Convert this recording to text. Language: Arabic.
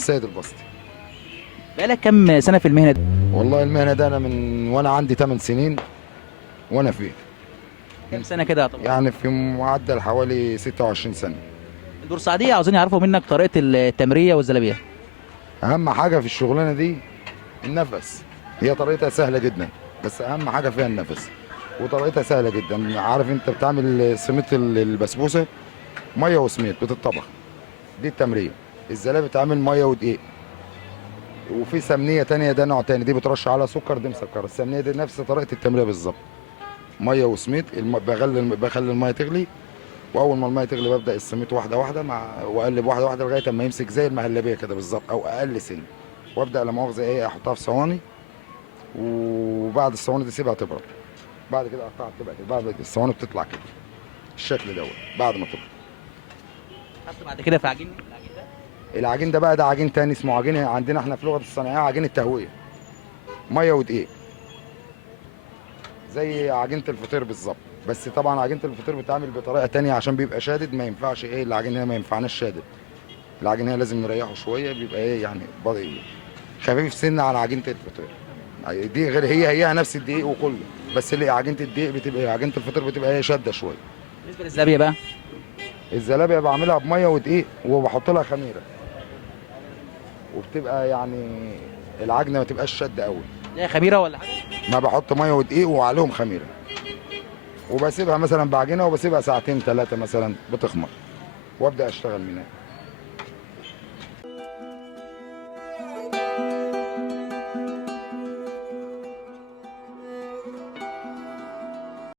السيد البسطي. بقالك كام سنه في المهنه دي؟ والله المهنه ده انا من وانا عندي 8 سنين وانا فيه. كام سنه كده طبعا؟ يعني في معدل حوالي 26 سنه. البورسعيديه عاوزين يعرفوا منك طريقه التمريه والزلابيه. اهم حاجه في الشغلانه دي النفس. هي طريقتها سهله جدا، بس اهم حاجه فيها النفس. وطريقتها سهله جدا. عارف انت بتعمل سميت البسبوسه ميه وسميت بتطبخ، دي التمريه. الزلابيه بتعمل ميه ودقيق. وفي سمنيه تانية، ده نوع تاني، دي بترش على سكر، دي مسكره. السمنيه دي نفس طريقه التمريه بالظبط. ميه وسميت، بخلي الميه تغلي، واول ما الميه تغلي ببدا السميت واحده واحده واقلب واحده واحده لغايه اما يمسك زي المهلبيه كده بالظبط او اقل سن. وابدا لا مؤاخذه ايه احطها في صواني، وبعد الصواني دي اسيبها تبرد. بعد كده اقطعها تبقى كده، بعد الصواني بتطلع كده الشكل دوت بعد ما تبرد. حط بعد كده في العجين ده. العجين ده بقى ده عجين تاني اسمه عجين، عندنا احنا في لغه الصناعيه عجين التهويه. ميه ودقيق زي عجينه الفطير بالظبط. بس طبعا عجينه الفطير بتتعمل بطريقه تانية عشان بيبقى شادد، ما ينفعش ايه العجين هنا ما ينفعناش شادد. العجين هنا لازم نريحه شويه، بيبقى ايه يعني خفيف سنه على عجينه الفطير. دي غير هي نفس الدقيق وكله، بس اللي عجينه الدقيق بتبقى عجينه الفطير بتبقى هي شاده شويه. بالنسبه للزلابيه بقى؟ الزلابيه بعملها بميه ودقيق وبحط لها خميره، وبتبقى يعني العجنه ما تبقاش شاده قوي. ليها خميره ولا حاجه؟ ما بحط ميه ودقيق وعليهم خميره، وبسيبها مثلا بعجنها وبسيبها ساعتين ثلاثه مثلا بتخمر، وابدا اشتغل منها.